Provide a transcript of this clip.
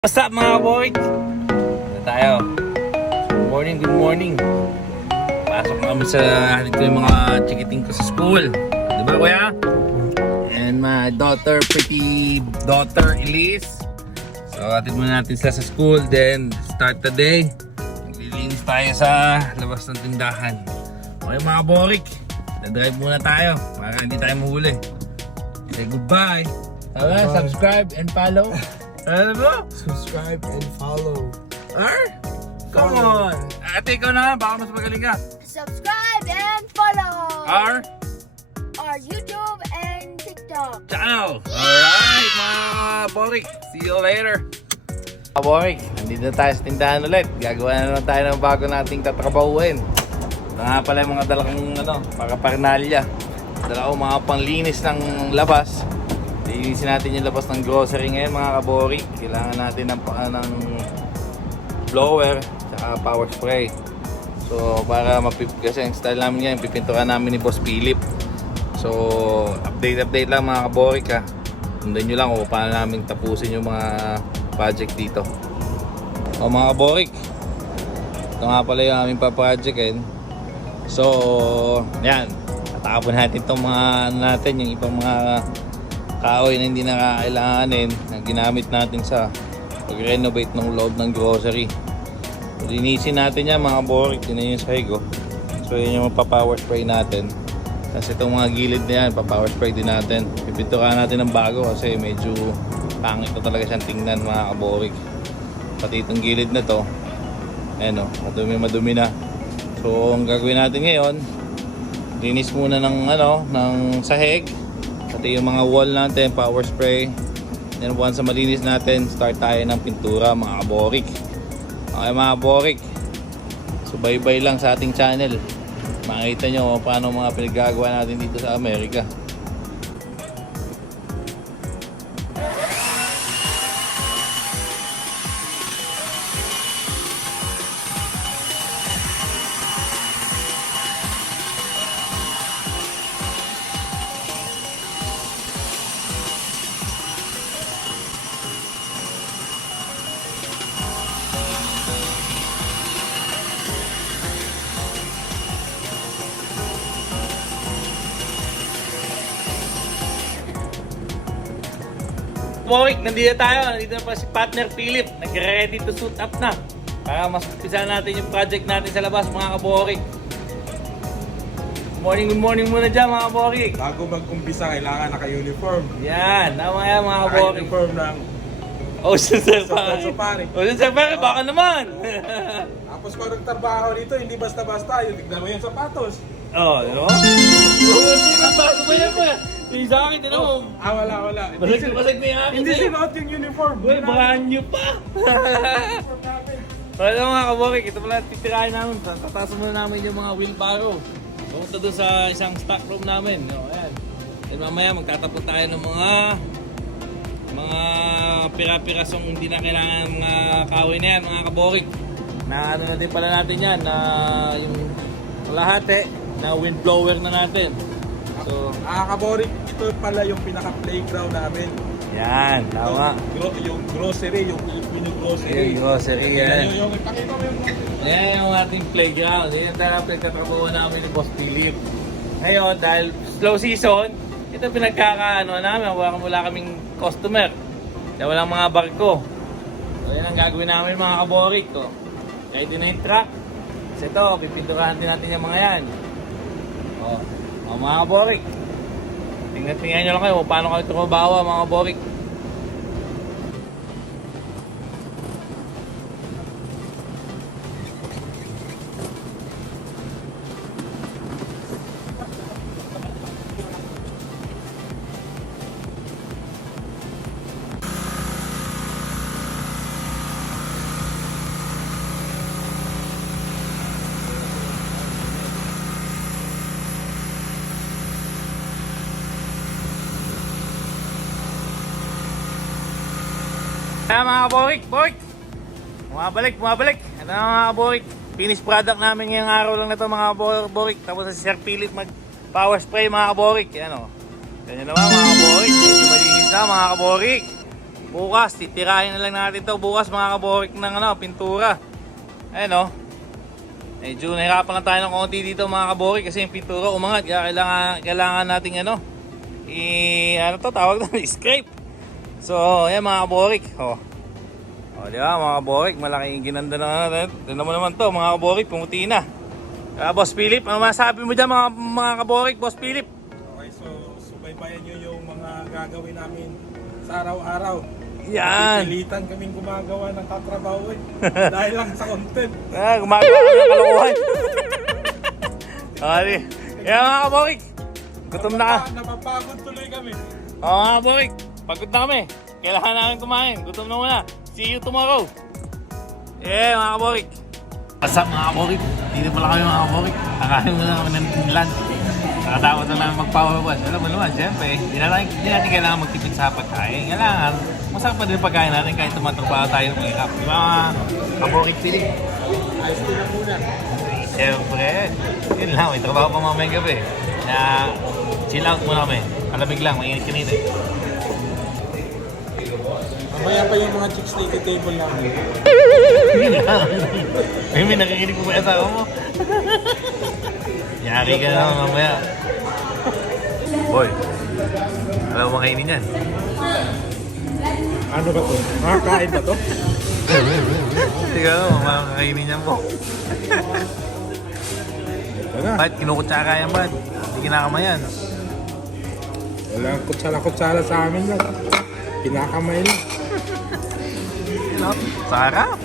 What's up mga boy? Ano tayo? Good morning. Pasok na kami sa hatid ko yung mga chikiting ko sa school. Diba kuya? And my pretty daughter Elise. So hatid muna natin sila sa school. Then start the day. Naglilinis tayo sa labas ng tindahan. Okay mga borik, na-drive muna tayo para hindi tayo mahuli. Say goodbye. Subscribe and follow. Ano ba? Subscribe and follow. Come on! Ate, ikaw na, baka mas magaling ka. Subscribe and follow Our YouTube and TikTok. channel. Alright, mga Borik. See you later. Mga Borik, nandito na tayo sa tindahan ulit. Gagawa na naman tayo ng bago nating tatrabahuin. Ito nga pala yung mga dalakang para parnalya. Dala ko mga panglinis ng labas. Linisin natin yung labas ng grocery ngayon mga kaborik. Kailangan natin ng blower at power spray. So para kasi ang style namin ngayon, pipinturan namin ni Boss Philip. So update lang mga kaborik ha. Sundan nyo lang kung paano namin tapusin yung mga project dito. O mga kaborik, ito nga pala yung aming pa-project eh. So yan, tatapon natin itong mga yung ibang mga kahoy na hindi nakakailanganin na ginamit natin sa pag-renovate ng loob ng grocery. So, linisin natin yan mga borik. Yun na yung sahig. So yun yung pa-power spray natin. Kasi itong mga gilid na yan, pa-power spray din natin. Pipinturan natin ng bago kasi medyo pangit na talaga siyang tingnan mga kaborik. Pati itong gilid na to, ayan madumi na. So ang gagawin natin ngayon, linis muna ng sahig. Pati yung mga wall natin, power spray. Then once na malinis natin, start tayo ng pintura mga kaborik. Okay mga kaborik, subaybay lang sa ating channel. Makikita nyo paano mga pinagagawa natin dito sa Amerika. Borik, nandito tayo. Nandito na pa si partner Philip. Nag-ready to suit up na. Para mas umpisa natin yung project natin sa labas mga kaborik. Good morning muna dyan mga kaborik. Bago mag-umpisa, kailangan naka-uniform. Yan, tama yan mga kaborik. Naka-uniform ng Ocean Safari. Ocean Safari, baka naman. Tapos pag nagtrabaho dito, hindi basta-basta. Yung tignan mo yung sapatos. Oh, di ba? Bago ba yan ba? Yung sa akin, tinan mo. Wala. Basag na yung akin. Hindi sinuot yung uniform. Uy, brand new pa. Uniform natin. Wala mga kaborik, ito pala titirahin namin. Tataas muna namin yung mga wheelbarrow. Pumunta doon sa isang stock room namin. Ayan. Then mamaya magtatapon tayo ng mga pira-pirasong hindi na kailangan mga kahoy na yan mga kaborik. Na na din pala natin yan na yung kalahati na wind blower na natin. So, Kaborik, ito pala yung pinaka-playground namin. yan, tama. Yung grocery, yung Filipino grocery. Yung grocery yan. Yung ipakita mo yung grocery. Yan yung ating playground. Yan talaga pinagtatrabaho namin ni Boss Philip. Ngayon, dahil slow season, ito pinagkakaano namin. Wala kaming customer. Dahil walang mga barko. So yan ang gagawin namin mga kaborik. Kahit din na yung truck. Kasi ito, pipinturahan din natin yung mga yan. Mga kaborik. Tingnan nyo lang kayo paano kayo tumabawa mga kaborik. Kaya mga kaborik, bumabalik. Ano mga kaborik, finished product namin ngayong araw lang na ito mga kaborik. Tapos si Sir Philip mag power spray mga kaborik. Yan o. Ganyan naman mga kaborik, medyo malinis na mga kaborik. Bukas, titirahin na lang natin to bukas mga kaborik ng pintura. Ayan o. Medyo nahirapan lang tayo ng konti dito mga kaborik kasi yung pintura umangat. Kaya kailangan nating tawag na, scrape. So, ayan mga kaborik. O, di ba mga kaborik, malaking ginanda na natin. Tignan mo naman to mga kaborik, pumuti na. Boss Philip, ano masabi mo dyan mga kaborik, Boss Philip? Okay, so subaybayan nyo yung mga gagawin namin sa araw-araw. Yan. Pilitan kaming gumagawa ng tatrabaho dahil lang sa content. Gumagawa ka ng kalokohan. Okay. Yan mga kaborik. Gutom na ka. Napapagod tuloy kami. Mga kaborik, pagod na kami. Kailangan namin kumain. Gutom na muna. See you tomorrow. Yeah mga kaborik. What's up mga kaborik? Dito pala kami mga kaborik. Kakain mo na kami ng lunch. Nakatawad na namin magpapawas. Alam mo naman, siyempre, hindi natin kailangan magtipid sa pagkain. Kailangan, masarap pa din pagkain natin kahit tumatrabaho tayo ng mahirap. Di ba mga kaborik Philip? Ayos din na muna. Siyempre, yun lang, may trabaho pa mamayang gabi. Kaya, chill out muna kami. Malamig lang, mainit kanina. Mamaya pa yung mga chicks na table namin. May nakikinig ko ba yung asawa mo? Yari ka na mamaya. Boy, alam mo makainin yan. Ano ba to? Makakain ba to? Tiga mo, makakainin yan po. Ba't kinukutsaka yan ba? Hindi kinakamayan. Walang kutsara-kutsara sa amin yan. Pinakamay lang. Sarap.